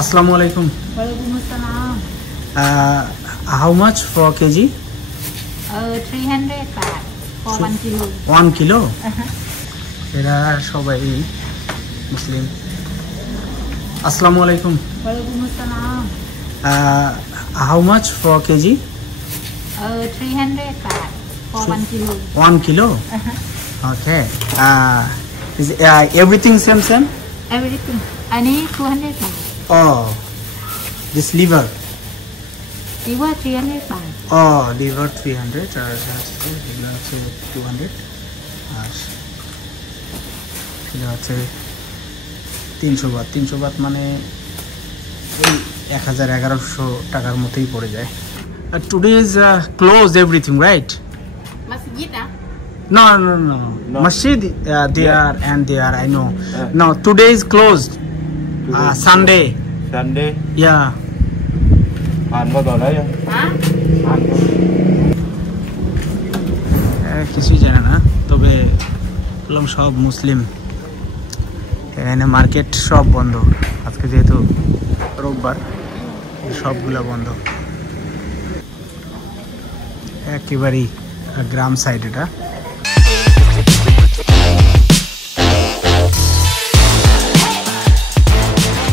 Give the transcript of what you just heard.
Assalamu alaikum. Walaikum assalam. How much for kg? 300 baht for 1 kilo. 1 kilo? এরা সবাই মুসলিম। Assalamu alaikum. Walaikum assalam. How much for kg? 300 baht for 1 kilo. 1 kilo? Okay. Is everything same? Everything. I need 200 baht. Oh, this liver. Liver 300 baht. Oh, liver 300 R liver হচ্ছে 200 আর এটা হচ্ছে 300 বাত। 300 বাত মানে এই 1100 টাকার মতোই পড়ে যায়। Today is closed everything, right? Masjid ah? No. Masjid they are and they are, I know. No, today is closed. Sunday. Sunday. Yeah. Ăn bao giờ đấy? Hả? Ăn কিছুই জানে না, তবে বললাম সব মুসলিম। এখানে মার্কেট সব বন্ধ আজকে, যেহেতু রোববার সবগুলো বন্ধ। একেবারেই গ্রাম সাইড এটা।